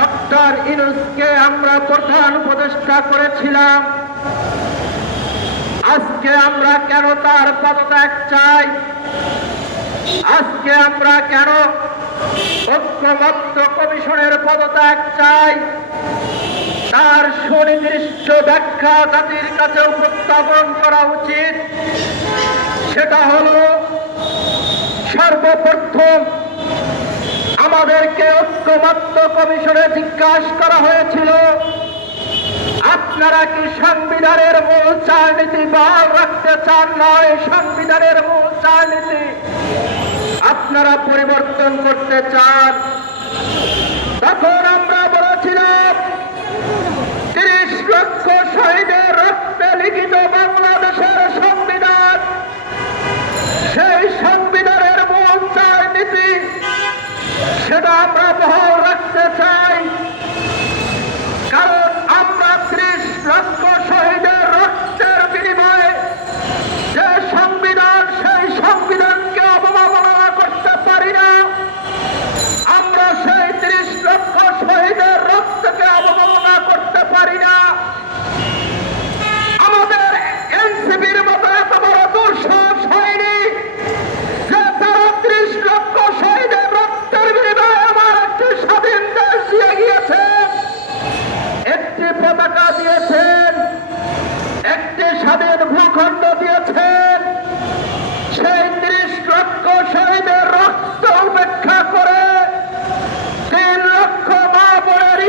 Doctor ইউনূসকে আমরা প্রধান উপদেষ্টা করেছিলাম। আজকে আমরা কেন তার পদত্যাগ চাই? আজকে আমরা কেন ঐক্যমত্য কমিশনের পদত্যাগ চাই? তার সুনির্দিষ্ট ব্যাখ্যা জাতির কাছে উপস্থাপন করা উচিত। সেটা হলো, সর্বপ্রথম আমাদেরকে ঐক্যমত্য কমিশনে জিজ্ঞাসা করা হয়েছিল, আপনারা কি সংবিধানের মূল চালনীতি বহাল রাখতে চান? নয়, সংবিধানের মূল চালনীতি আপনারা পরিবর্তন করতে চান। তখন আমরা বলেছিলাম, ৩০ লক্ষ শহীদের রক্তে লিখিত বাংলাদেশের সংবিধান, সেই সংবিধানের মূল চালনীতি সেটা আমরা বহাল রাখতে চাই। কারণ আমরা ৩০ লক্ষ শহীদের রক্তের বিনিময়ে যে সংবিধান, সেই সংবিধানকে অবমাননা করতে পারি না। আমরা সেই ৩০ লক্ষ শহীদের রক্তকে অবমাননা করতে পারি না। আমাদের এনসিপির মতো এত বড় দুঃসাহস হয়নি যে তারা ৩০ লক্ষ শহীদের রক্তের বিনিময়ে আমার একটি স্বাধীন দেশ দিয়ে গিয়েছেন, একটি পতাকা দিয়েছেন, একটি স্বাধীন ভূখণ্ড দিয়েছেন। সেই ৩০ লক্ষ শহীদের রক্ত উপেক্ষা করে ৩ লক্ষ মা বোনের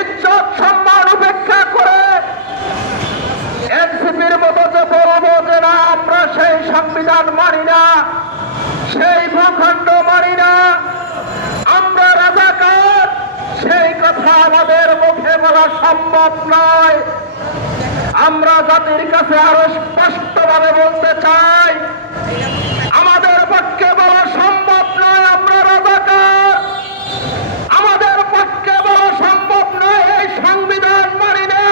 ইজ্জত সম্মান উপেক্ষা করে এনসিপির মতো যে বলবো যে না, আমরা সেই সংবিধান মানি না, সেই ভূখণ্ড মানি না, আমরা রাজাকার, সেই কথা আমাদের মুখে বলা সম্ভব নয়। আমরা জাতির কাছে আরো স্পষ্টভাবে বলতে চাই, আমাদের পক্ষে বলা সম্ভব নয় আমরা রাজাকার, আমাদের পক্ষে বলা সম্ভব নয় এই সংবিধান মানি না,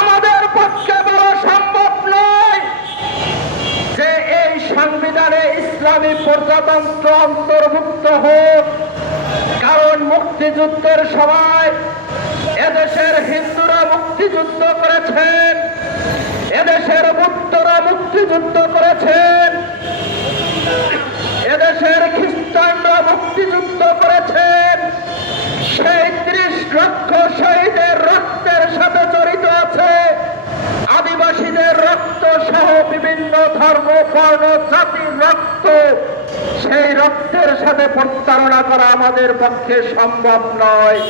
আমাদের পক্ষে বলা সম্ভব নয় যে এই সংবিধানে ইসলামী প্রজাতন্ত্র অন্তর্ভুক্ত হোক। কারণ মুক্তিযুদ্ধের সময় এদেশের হিন্দুরা মুক্তিযুদ্ধ করেছেন, এদেশের বৌদ্ধরা মুক্তিযুদ্ধ করেছেন, এদেশের খ্রিস্টানরা মুক্তিযুদ্ধ করেছেন। সেই ৩০ লক্ষ শহীদের রক্তের সাথে জড়িত আছে আদিবাসীদের রক্ত সহ বিভিন্ন ধর্ম বর্ণ জাতির রক্ত। সেই রক্তের সাথে প্রতারণা করা আমাদের পক্ষে সম্ভব নয়।